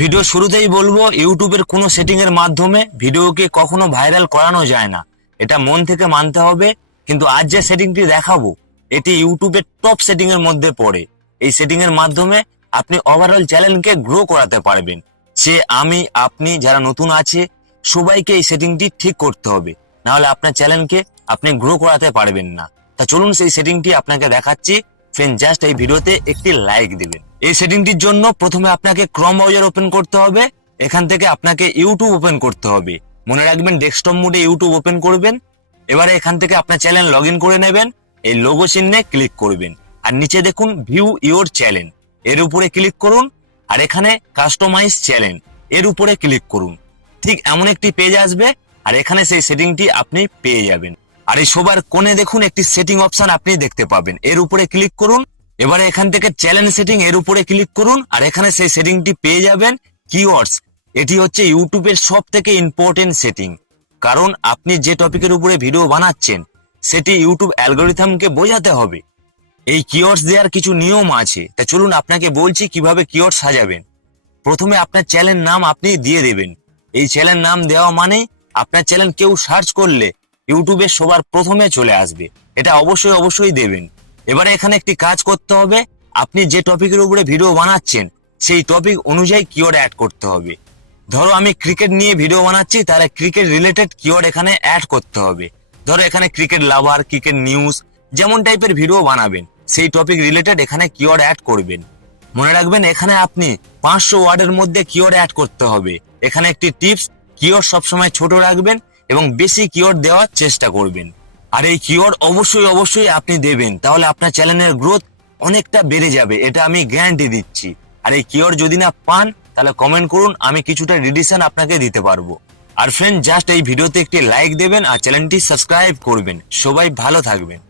Video শুরুতেই বলব, ইউটিউবের কোনো সেটিং এর মাধ্যমে ভিডিওকে কখনো ভাইরাল করানো যায় না। এটা মন থেকে মানতে হবে, কিন্তু আজ যে সেটিংটি দেখাবো, এটি ইউটিউবের টপ সেটিং এর মধ্যে পড়ে। এই সেটিং এর মাধ্যমে আপনি ওভারঅল চ্যানেলকে গ্রো করাতে পারবেন। সে আমি, আপনি যারা নতুন আছে, সবাইকে এই সেটিংটি ঠিক করতে হবে। নাহলে আপনার চ্যানেলকে আপনি গ্রো করাতে পারবেন না। তা চলুন সেই সেটিংটি আপনাকে দেখাচ্ছি। ফ্রেন্ড জাস্ট এই ভিডিওতে একটি লাইক দিবেন এই সেটিংটির জন্য প্রথমে আপনাকে ক্রম ব্রাউজার ওপেন করতে হবে। এখান থেকে আপনাকে ইউটিউব ওপেন করতে হবে। মনে রাখবেন ডেস্কটপ মোডে ইউটিউব ওপেন করবেন। এবারে এখান থেকে আপনার চ্যানেল লগ করে নেবেন। এই লোগো চিহ্নে ক্লিক করবেন। আর নিচে দেখুন ভিউ ইওর চ্যানেল এর উপরে ক্লিক করুন। আর এখানে কাস্টমাইজ চ্যানেল এর উপরে ক্লিক করুন। ঠিক এমন একটি পেজ আসবে। আর এখানে সেই সেটিংটি আপনি পেয়ে যাবেন। আর এই সবার কোণে দেখুন একটি সেটিং অপশন আপনি দেখতে পাবেন। এর উপরে ক্লিক করুন, এবারে এখান থেকে চ্যানেল সেটিং এর উপরে ক্লিক করুন, আর এখানে সেই সেটিংটি পেয়ে যাবেন কিওয়ার্ডস এটি হচ্ছে ইউটিউবের সব থেকে ইম্পর্টেন্ট সেটিং কারণ আপনি যে টপিকের উপরে ভিডিও বানাচ্ছেন, সেটি ইউটিউব অ্যালগোরিথমকে বোঝাতে হবে। এই কিওয়ার্ডস দেওয়ার কিছু নিয়ম আছে। তা চলুন আপনাকে বলছি কীভাবে কিওয়ার্ড সাজাবেন। প্রথমে আপনার চ্যানেল নাম আপনি দিয়ে দেবেন। এই চ্যানেল নাম দেওয়া মানে আপনার চ্যানেল কেউ সার্চ করলে ইউটিউবে সবার প্রথমে চলে আসবে। এটা অবশ্যই অবশ্যই দেবেন। এবারে এখানে একটি কাজ করতে হবে। আপনি যে টপিকের উপরে ভিডিও বানাচ্ছেন, সেই টপিক অনুযায়ী কিওয়ার্ড অ্যাড করতে হবে। ধরো আমি ক্রিকেট নিয়ে ভিডিও বানাচ্ছি, তাহলে ক্রিকেট রিলেটেড কিওয়ার্ড এখানে অ্যাড করতে হবে। ধরো এখানে ক্রিকেট লাভার ক্রিকেট নিউজ যেমন টাইপের ভিডিও বানাবেন, সেই টপিক রিলেটেড এখানে কিওয়ার্ড অ্যাড করবেন। মনে রাখবেন, এখানে আপনি পাঁচশো ওয়ার্ডের মধ্যে কিওয়ার্ড অ্যাড করতে হবে। এখানে একটি টিপস কিওয়ার্ড সবসময় ছোট রাখবেন। এবং বেশি কিওর দেওয়ার চেষ্টা করবেন। আর এই কিওর অবশ্যই অবশ্যই আপনি দেবেন। তাহলে আপনার চ্যানেলের গ্রোথ অনেকটা বেড়ে যাবে, এটা আমি গ্যারান্টি দিচ্ছি। আর এই কিওর যদি না পান, তাহলে কমেন্ট করুন, আমি কিছুটা রিডিশন আপনাকে দিতে পারব। আর ফ্রেন্ড জাস্ট এই ভিডিওতে একটি লাইক দেবেন আর চ্যানেলটি সাবস্ক্রাইব করবেন। সবাই ভালো থাকবেন।